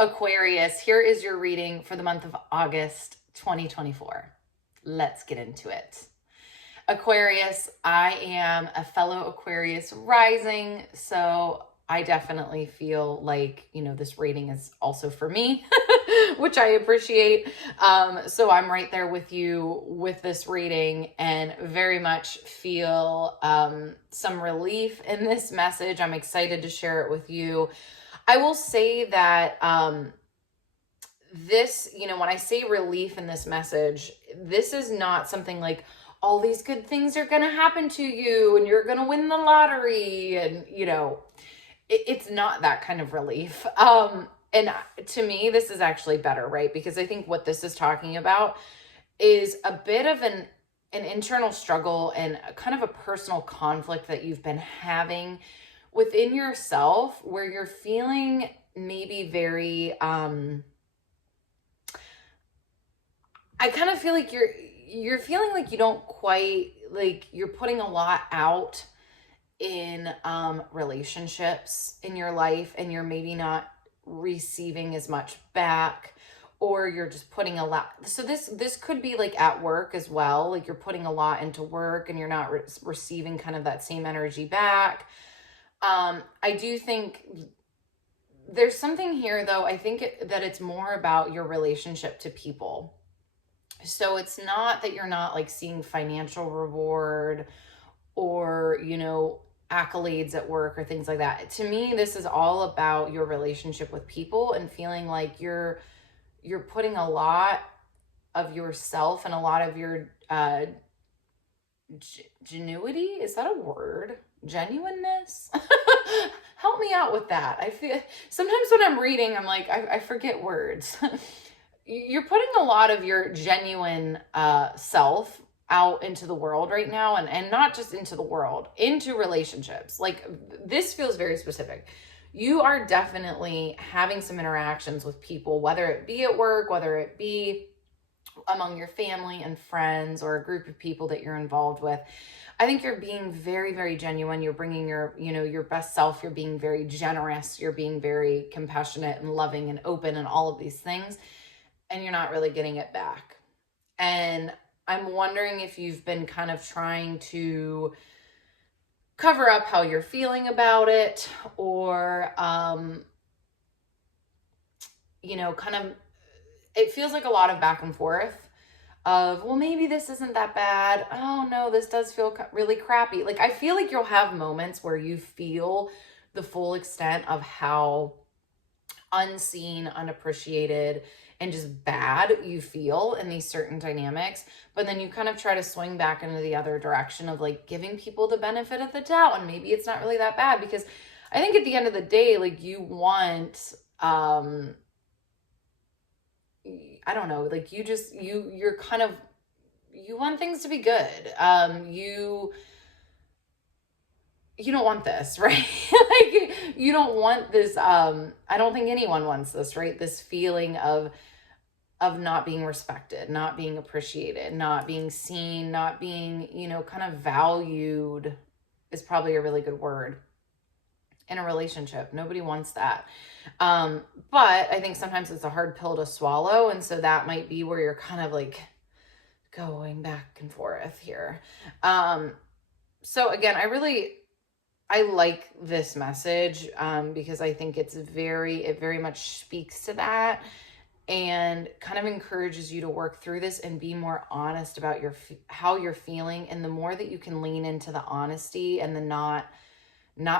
Aquarius, here is your reading for the month of August 2024. Let's get into it. Aquarius, I am a fellow Aquarius rising, so I definitely feel like, this reading is also for me, which I appreciate. So I'm right there with you with this reading and very much feel some relief in this message. I'm excited to share it with you. I will say that when I say relief in this message, this is not something like all these good things are going to happen to you and you're going to win the lottery. And, it's not that kind of relief. And to me, this is actually better, right? Because I think what this is talking about is a bit of an internal struggle and kind of a personal conflict that you've been having within yourself, where you're feeling maybe very I kind of feel like you're feeling like you don't quite, like, you're putting a lot out in relationships in your life, and you're maybe not receiving as much back, or you're just putting a lot. So this could be like at work as well, like you're putting a lot into work and you're not receiving kind of that same energy back. I do think there's something here, though. I think that it's more about your relationship to people. So it's not that you're not like seeing financial reward or, accolades at work or things like that. To me, this is all about your relationship with people and feeling like you're putting a lot of yourself and a lot of your genuity. Is that a word? Genuineness? Help me out with that. I feel sometimes when I'm reading, I'm like, I forget words. You're putting a lot of your genuine self out into the world right now, and not just into the world, into relationships. Like, this feels very specific. You are definitely having some interactions with people, whether it be at work, whether it be among your family and friends, or a group of people that you're involved with. I think you're being very, very genuine. You're bringing your best self. You're being very generous. You're being very compassionate and loving and open and all of these things. And you're not really getting it back. And I'm wondering if you've been kind of trying to cover up how you're feeling about it, or, kind of, it feels like a lot of back and forth of, well, maybe this isn't that bad. Oh no, this does feel really crappy. Like, I feel like you'll have moments where you feel the full extent of how unseen, unappreciated, and just bad you feel in these certain dynamics. But then you kind of try to swing back into the other direction of like giving people the benefit of the doubt, and maybe it's not really that bad. Because I think at the end of the day, like, you want, I don't know, like, you're kind of, you want things to be good. You don't want this, right? Like, you don't want this. I don't think anyone wants this, right? This feeling of not being respected, not being appreciated, not being seen, not being, kind of valued is probably a really good word in a relationship. Nobody wants that. But I think sometimes it's a hard pill to swallow. And so that might be where you're kind of like going back and forth here. So again, I like this message because I think it very much speaks to that, and kind of encourages you to work through this and be more honest about how you're feeling. And the more that you can lean into the honesty and the not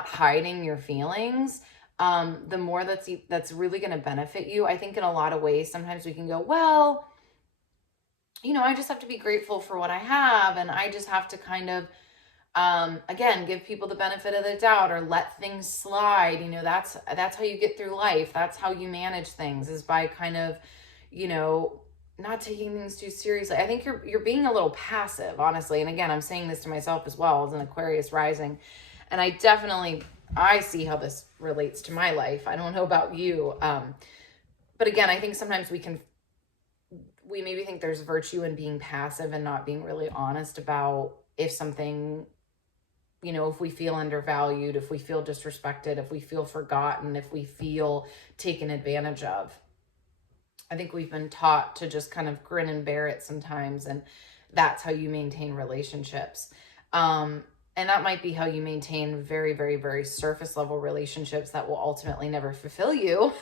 hiding your feelings, the more that's really going to benefit you. I think in a lot of ways, sometimes we can go, well, I just have to be grateful for what I have, and I just have to kind of, again, give people the benefit of the doubt, or let things slide. That's how you get through life. That's how you manage things, is by kind of, not taking things too seriously. I think you're being a little passive, honestly. And again, I'm saying this to myself as well as an Aquarius rising. And I see how this relates to my life. I don't know about you. But again, I think sometimes we maybe think there's virtue in being passive and not being really honest about if something you know, if we feel undervalued, if we feel disrespected, if we feel forgotten, if we feel taken advantage of. I think we've been taught to just kind of grin and bear it sometimes, and that's how you maintain relationships. And that might be how you maintain very, very, very surface level relationships that will ultimately never fulfill you.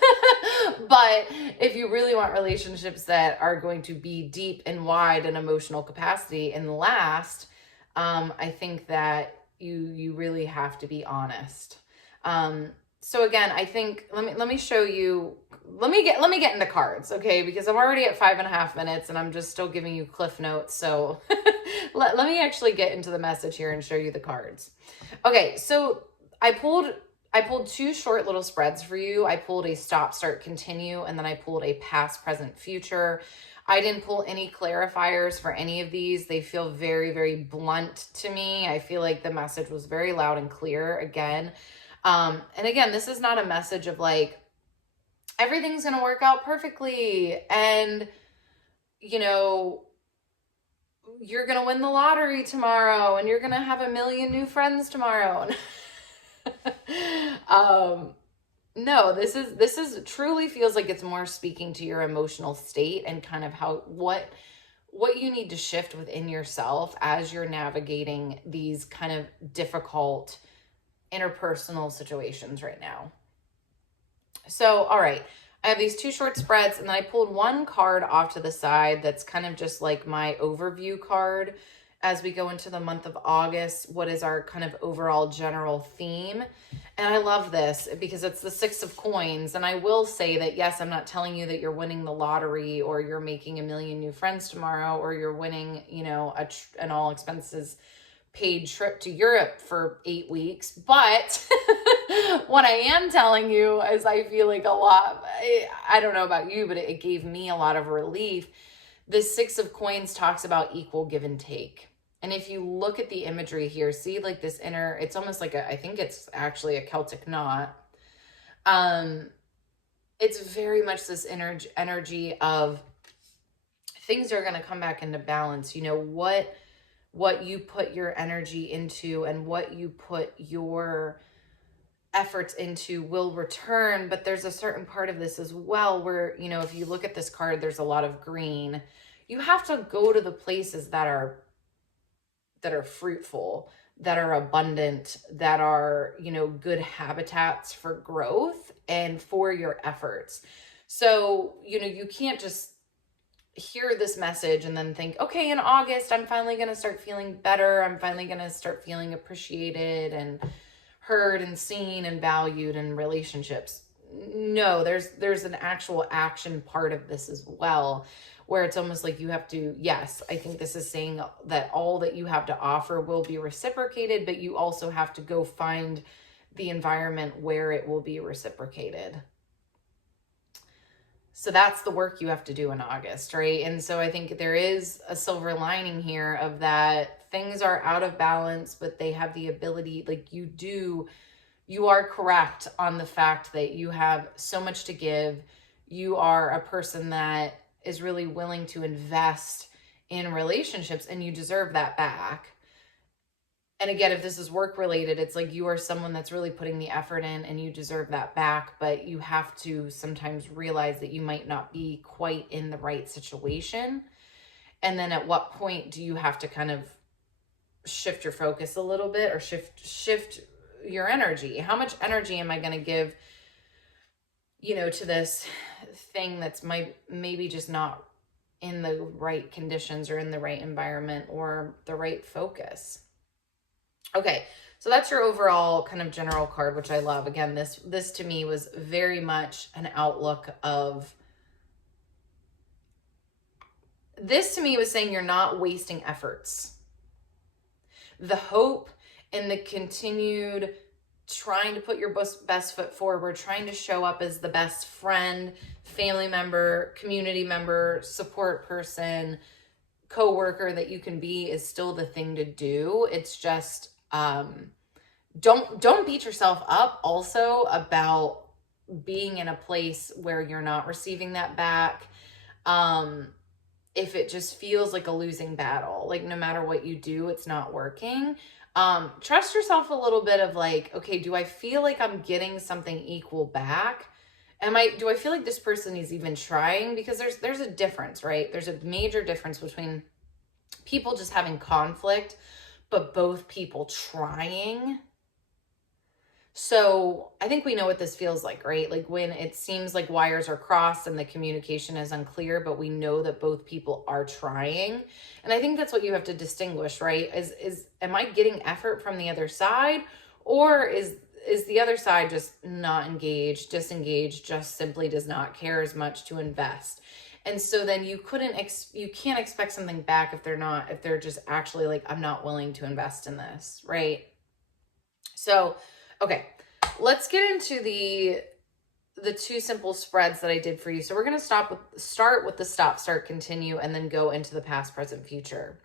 But if you really want relationships that are going to be deep and wide in emotional capacity and last, I think that you really have to be honest. So again, I think let me show you. Let me get into cards, okay? Because I'm already at 5.5 minutes and I'm just still giving you cliff notes. So let me actually get into the message here and show you the cards. Okay, so I pulled 2 short little spreads for you. I pulled a stop, start, continue, and then I pulled a past, present, future. I didn't pull any clarifiers for any of these. They feel very, very blunt to me. I feel like the message was very loud and clear again. And again, this is not a message of like, everything's going to work out perfectly and, you know, you're going to win the lottery tomorrow and you're going to have 1 million new friends tomorrow. No, this is truly feels like it's more speaking to your emotional state and kind of how, what you need to shift within yourself as you're navigating these kind of difficult interpersonal situations right now. So, all right, I have these 2 short spreads, and then I pulled 1 card off to the side that's kind of just like my overview card as we go into the month of August. What is our kind of overall general theme? And I love this because it's the 6 of coins. And I will say that, yes, I'm not telling you that you're winning the lottery or you're making 1 million new friends tomorrow or you're winning, you know, an all expenses paid trip to Europe for 8 weeks. But what I am telling you is I feel like a lot, I don't know about you, but it gave me a lot of relief. The 6 of coins talks about equal give and take. And if you look at the imagery here, see like this inner, it's almost like I think it's actually a Celtic knot. It's very much this energy of things are going to come back into balance. You know, what you put your energy into and what you put your efforts into will return. But there's a certain part of this as well where, you know, if you look at this card, there's a lot of green. You have to go to the places that are fruitful, that are abundant, that are, you know, good habitats for growth and for your efforts. So, you know, you can't just hear this message and then think, okay, in August, I'm finally going to start feeling better. I'm finally going to start feeling appreciated and heard and seen and valued in relationships. No, there's an actual action part of this as well, where it's almost like you have to, yes, I think this is saying that all that you have to offer will be reciprocated, but you also have to go find the environment where it will be reciprocated. So that's the work you have to do in August, right? And so I think there is a silver lining here of that things are out of balance, but they have the ability, like you are correct on the fact that you have so much to give. You are a person that is really willing to invest in relationships and you deserve that back. And again, if this is work related, it's like you are someone that's really putting the effort in and you deserve that back, but you have to sometimes realize that you might not be quite in the right situation. And then at what point do you have to kind of shift your focus a little bit or shift your energy? How much energy am I going to give, you know, to this thing that's maybe just not in the right conditions or in the right environment or the right focus? Okay, so that's your overall kind of general card, which I love. Again, this to me was very much an outlook of, this to me was saying you're not wasting efforts. The hope and the continued trying to put your best foot forward, trying to show up as the best friend, family member, community member, support person, coworker that you can be is still the thing to do. It's just, don't beat yourself up also about being in a place where you're not receiving that back. If it just feels like a losing battle, like no matter what you do, it's not working. Trust yourself a little bit of like, okay, do I feel like I'm getting something equal back? Do I feel like this person is even trying? Because there's a difference, right? There's a major difference between people just having conflict, but both people trying. So I think we know what this feels like, right? Like when it seems like wires are crossed and the communication is unclear, but we know that both people are trying. And I think that's what you have to distinguish, right? Am I getting effort from the other side, or is the other side just not engaged, disengaged, just simply does not care as much to invest? And so then you can't expect something back if they're just actually like, I'm not willing to invest in this, right? So, okay, let's get into the two simple spreads that I did for you. So we're going to start with the stop, start, continue, and then go into the past, present, future.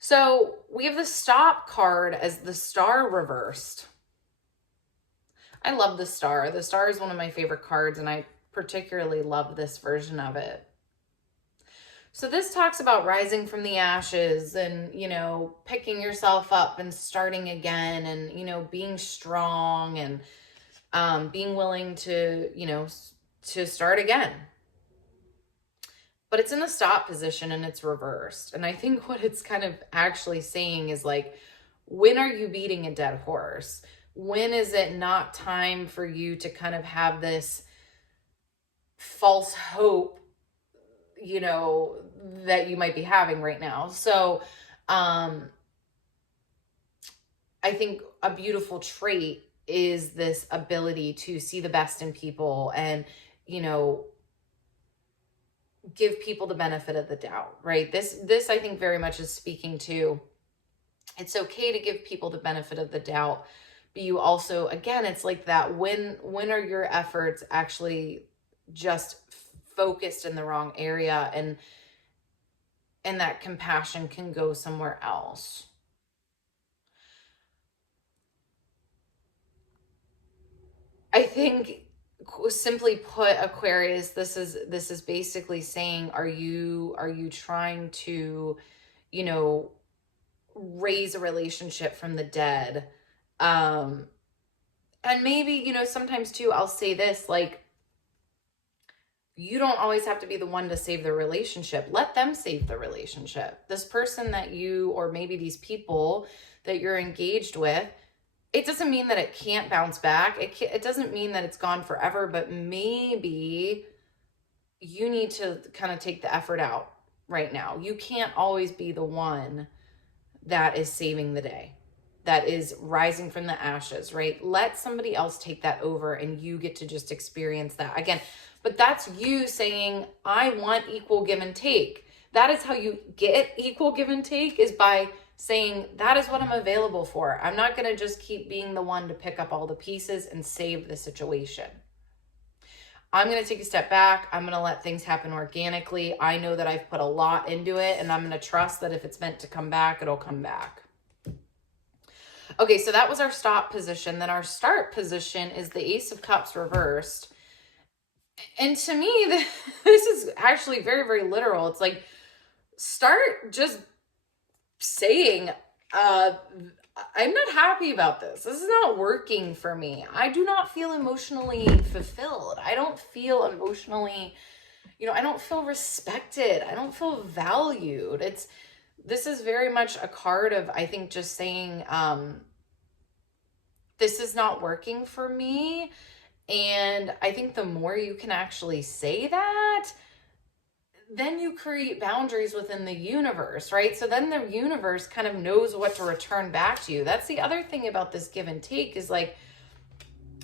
So we have the stop card as the star reversed. I love the star. The star is one of my favorite cards, and I particularly love this version of it. So this talks about rising from the ashes and, picking yourself up and starting again and, being strong and being willing to, to start again. But it's in the stop position and it's reversed. And I think what it's kind of actually saying is like, when are you beating a dead horse? When is it not time for you to kind of have this false hope, that you might be having right now? So, I think a beautiful trait is this ability to see the best in people and, give people the benefit of the doubt, right? This I think very much is speaking to, it's okay to give people the benefit of the doubt, but you also, again, it's like that, when are your efforts actually just focused in the wrong area, and that compassion can go somewhere else. I think, simply put, Aquarius, this is basically saying, are you trying to, raise a relationship from the dead? And maybe, sometimes too, I'll say this, like, you don't always have to be the one to save the relationship. Let them save the relationship. This person that you, or maybe these people that you're engaged with, it doesn't mean that it can't bounce back. It doesn't mean that it's gone forever, but maybe you need to kind of take the effort out right now. You can't always be the one that is saving the day, that is rising from the ashes, right? Let somebody else take that over and you get to just experience that again. But that's you saying, I want equal give and take. That is how you get equal give and take, is by saying, that is what I'm available for. I'm not going to just keep being the one to pick up all the pieces and save the situation. I'm going to take a step back. I'm going to let things happen organically. I know that I've put a lot into it, and I'm going to trust that if it's meant to come back, it'll come back. Okay, so that was our stop position. Then our start position is the Ace of Cups reversed. And to me, this is actually very, very literal. It's like, start just saying, I'm not happy about this. This is not working for me. I do not feel emotionally fulfilled. I don't feel emotionally, I don't feel respected. I don't feel valued. This is very much a card of, I think, just saying, this is not working for me. And I think the more you can actually say that, then you create boundaries within the universe, right? So then the universe kind of knows what to return back to you. That's the other thing about this give and take, is like,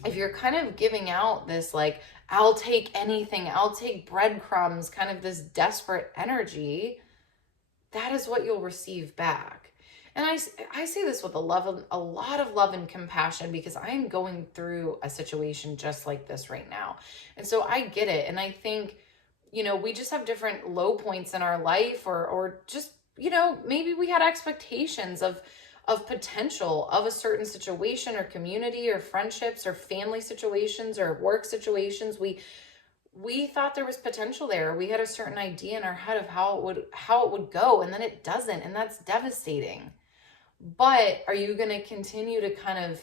if you're kind of giving out this, like, I'll take anything, I'll take breadcrumbs, kind of this desperate energy, that is what you'll receive back. And I say this with a lot of love and compassion, because I am going through a situation just like this right now. And so I get it. And I think, we just have different low points in our life, or just, maybe we had expectations of potential of a certain situation or community or friendships or family situations or work situations. We thought there was potential there. We had a certain idea in our head of how it would go, and then it doesn't. And that's devastating. But are you going to continue to kind of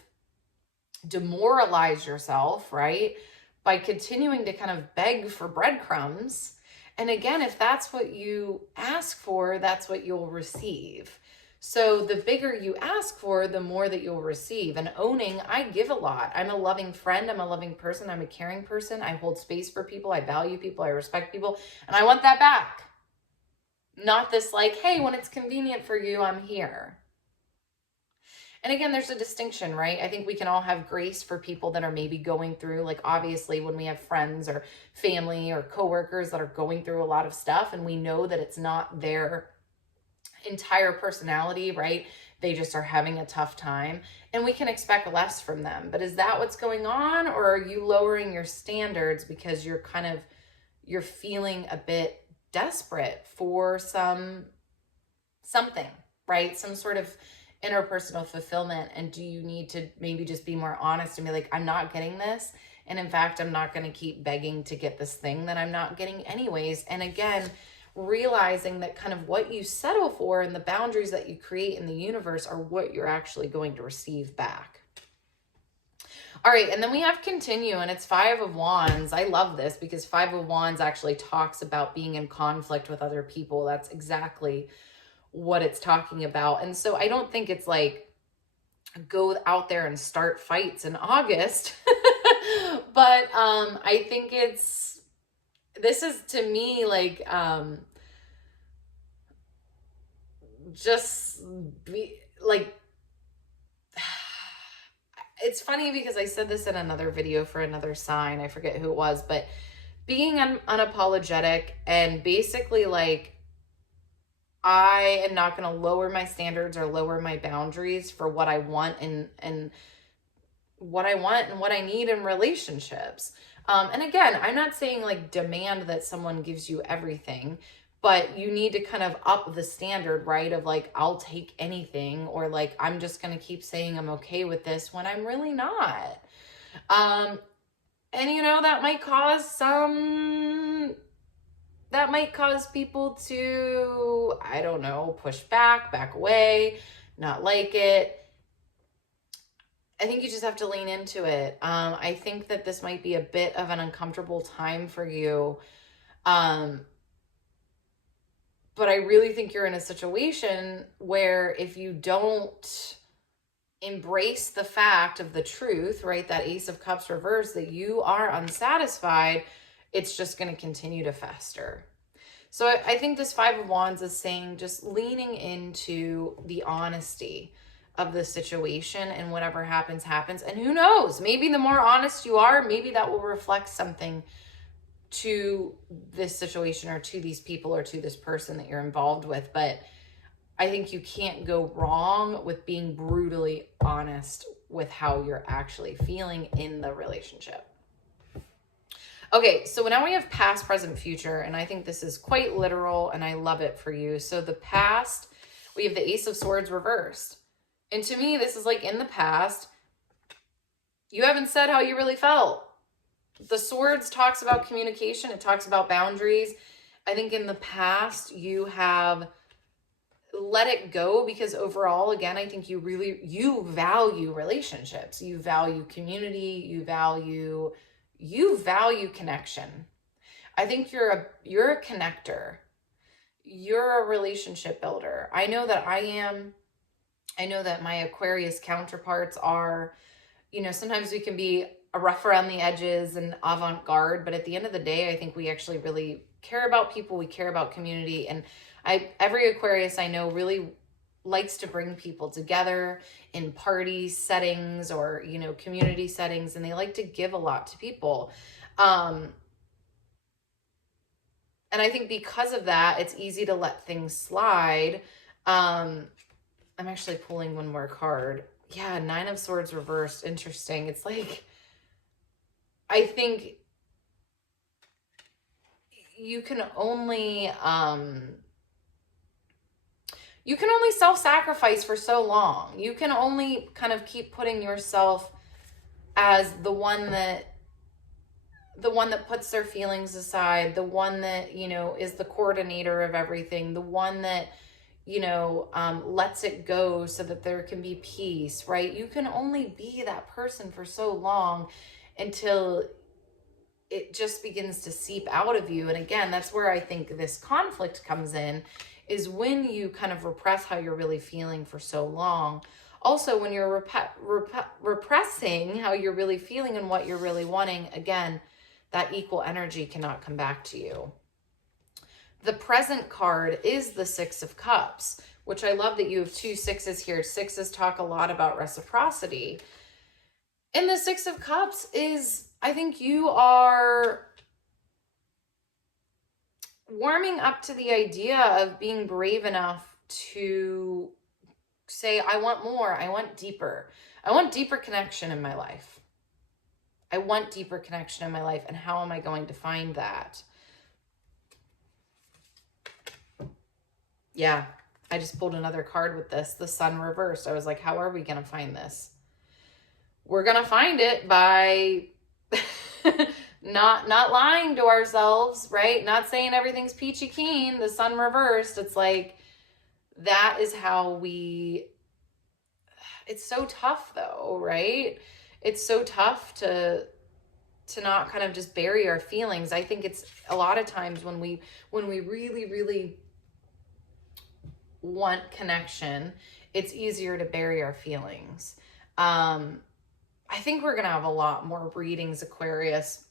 demoralize yourself, right? By continuing to kind of beg for breadcrumbs. And again, if that's what you ask for, that's what you'll receive. So the bigger you ask for, the more that you'll receive. And owning, I give a lot. I'm a loving friend. I'm a loving person. I'm a caring person. I hold space for people. I value people. I respect people. And I want that back. Not this like, hey, when it's convenient for you, I'm here. And again, there's a distinction, right? I think we can all have grace for people that are maybe going through, like obviously when we have friends or family or coworkers that are going through a lot of stuff and we know that it's not their entire personality, right? They just are having a tough time and we can expect less from them. But is that what's going on? Or are you lowering your standards because you're feeling a bit desperate for something, right? Some sort of interpersonal fulfillment. And do you need to maybe just be more honest and be like, I'm not getting this. And in fact, I'm not going to keep begging to get this thing that I'm not getting anyways. And again, realizing that kind of what you settle for and the boundaries that you create in the universe are what you're actually going to receive back. All right, and then we have continue, and it's Five of Wands. I love this because Five of Wands actually talks about being in conflict with other people. That's exactly what it's talking about. And so I don't think it's like go out there and start fights in August, but I think this is to me like just be like, it's funny because I said this in another video for another sign. I forget who it was, but being unapologetic and basically like, I am not going to lower my standards or lower my boundaries for what I want and what I want and what I need in relationships. And again, I'm not saying like demand that someone gives you everything, but you need to kind of up the standard, right? Of like, I'll take anything, or like, I'm just going to keep saying I'm okay with this when I'm really not. And you know, that might cause people to, I don't know, push back away, not like it. I think you just have to lean into it. I think that this might be a bit of an uncomfortable time for you. But I really think you're in a situation where if you don't embrace the fact of the truth, right, that Ace of Cups reverse, that you are unsatisfied, it's just going to continue to fester. So I think this Five of Wands is saying just leaning into the honesty of the situation, and whatever happens, happens. And who knows, maybe the more honest you are, maybe that will reflect something to this situation or to these people or to this person that you're involved with. But I think you can't go wrong with being brutally honest with how you're actually feeling in the relationship. Okay, so now we have past, present, future, and I think this is quite literal, and I love it for you. So the past, we have the Ace of Swords reversed. And to me, this is like in the past, you haven't said how you really felt. The Swords talks about communication. It talks about boundaries. I think in the past, you have let it go because overall, again, I think you value relationships. You value community. You value connection. I think you're a connector. You're a relationship builder. I know that I am. I know that my Aquarius counterparts are, you know, sometimes we can be rough around the edges and avant-garde, but at the end of the day, I think we actually really care about people. We care about community. And every Aquarius I know really likes to bring people together in party settings or, you know, community settings, and they like to give a lot to people. And I think because of that, it's easy to let things slide. I'm actually pulling one more card. Yeah, Nine of Swords reversed. Interesting. It's like, I think you can only self-sacrifice for so long. You can only kind of keep putting yourself as the one that puts their feelings aside, the one that, you know, is the coordinator of everything, the one that, lets it go so that there can be peace, right? You can only be that person for so long until it just begins to seep out of you. And again, that's where I think this conflict comes in, is when you kind of repress how you're really feeling for so long. Also, when you're repressing how you're really feeling and what you're really wanting, again, that equal energy cannot come back to you. The present card is the Six of Cups, which I love that you have 2 sixes here. Sixes talk a lot about reciprocity. And the Six of Cups is, I think you are warming up to the idea of being brave enough to say, I want more, I want deeper. I want deeper connection in my life. I want deeper connection in my life, and how am I going to find that? Yeah, I just pulled another card with this, the Sun reversed. I was like, how are we going to find this? We're going to find it by not lying to ourselves, right? Not saying everything's peachy keen, the Sun reversed. It's like, that is how it's so tough though, right? It's so tough to not kind of just bury our feelings. I think it's a lot of times when we really, really want connection, it's easier to bury our feelings. I think we're going to have a lot more readings, Aquarius,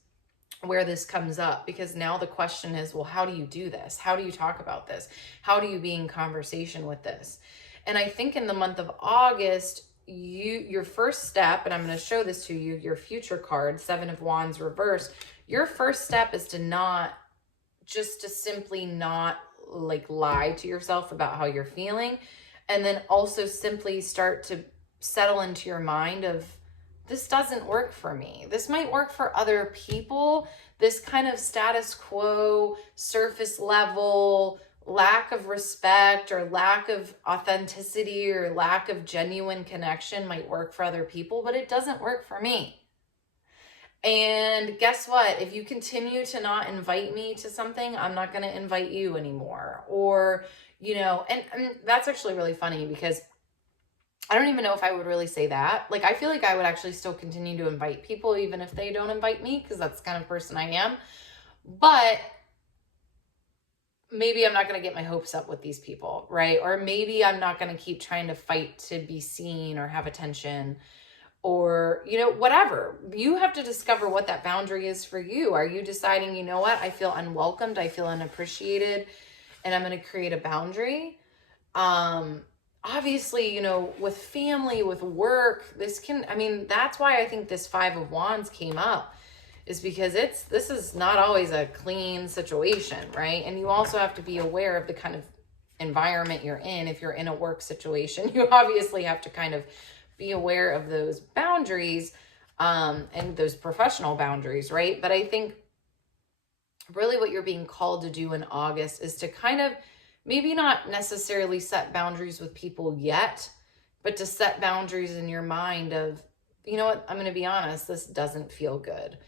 where this comes up, because now the question is, well, how do you do this? How do you talk about this? How do you be in conversation with this? And I think in the month of August, your first step, and I'm going to show this to you, your future card, Seven of Wands reversed, your first step is to simply not like lie to yourself about how you're feeling. And then also simply start to settle into your mind of, this doesn't work for me. This might work for other people. This kind of status quo, surface level, lack of respect or lack of authenticity or lack of genuine connection might work for other people, but it doesn't work for me. And guess what? If you continue to not invite me to something, I'm not going to invite you anymore. Or, and that's actually really funny, because I don't even know if I would really say that. Like, I feel like I would actually still continue to invite people even if they don't invite me, because that's the kind of person I am. But maybe I'm not going to get my hopes up with these people, right? Or maybe I'm not going to keep trying to fight to be seen or have attention, or, whatever. You have to discover what that boundary is for you. Are you deciding, you know what, I feel unwelcomed, I feel unappreciated, and I'm going to create a boundary? Obviously, with family, with work, that's why I think this Five of Wands came up, is because this is not always a clean situation, right? And you also have to be aware of the kind of environment you're in. If you're in a work situation, you obviously have to kind of be aware of those boundaries, and those professional boundaries, right? But I think really what you're being called to do in August is to kind of maybe not necessarily set boundaries with people yet, but to set boundaries in your mind of, you know what, I'm going to be honest, this doesn't feel good.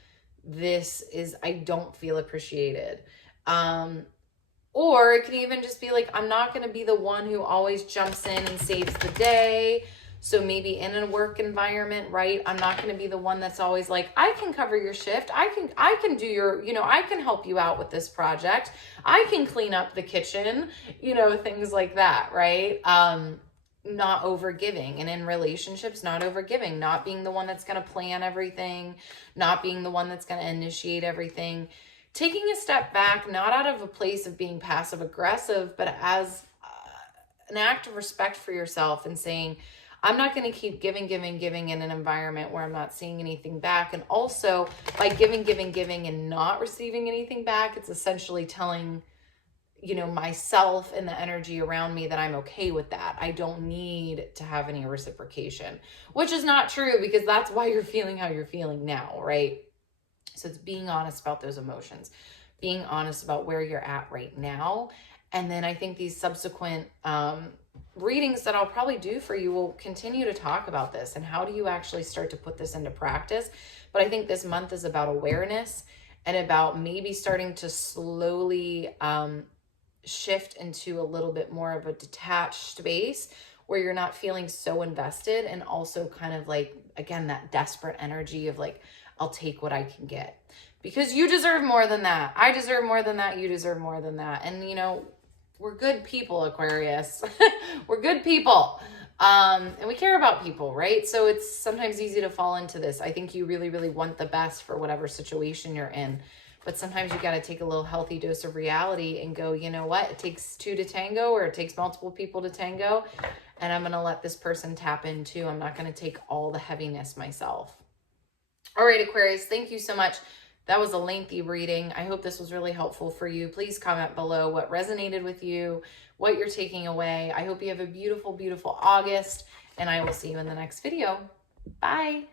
I don't feel appreciated. Or it can even just be like, I'm not going to be the one who always jumps in and saves the day. So maybe in a work environment, right? I'm not going to be the one that's always like, I can cover your shift. I can do your, I can help you out with this project. I can clean up the kitchen, things like that, right? Not overgiving. And in relationships, not overgiving, not being the one that's going to plan everything, not being the one that's going to initiate everything. Taking a step back, not out of a place of being passive aggressive, but as an act of respect for yourself, and saying, I'm not going to keep giving in an environment where I'm not seeing anything back. And also by giving and not receiving anything back, it's essentially telling, myself and the energy around me that I'm okay with that. I don't need to have any reciprocation, which is not true, because that's why you're feeling how you're feeling now, right? So it's being honest about those emotions, being honest about where you're at right now. And then I think these subsequent, readings that I'll probably do for you will continue to talk about this and how do you actually start to put this into practice. But I think this month is about awareness and about maybe starting to slowly shift into a little bit more of a detached space where you're not feeling so invested, and also kind of like, again, that desperate energy of like, I'll take what I can get, because you deserve more than that. I deserve more than that. You deserve more than that. And you know, we're good people, Aquarius. We're good people. And we care about people, right? So it's sometimes easy to fall into this. I think you really, really want the best for whatever situation you're in. But sometimes you got to take a little healthy dose of reality and go, you know what? It takes two to tango, or it takes multiple people to tango. And I'm going to let this person tap in too. I'm not going to take all the heaviness myself. All right, Aquarius, thank you so much. That was a lengthy reading. I hope this was really helpful for you. Please comment below what resonated with you, what you're taking away. I hope you have a beautiful, beautiful August, and I will see you in the next video. Bye.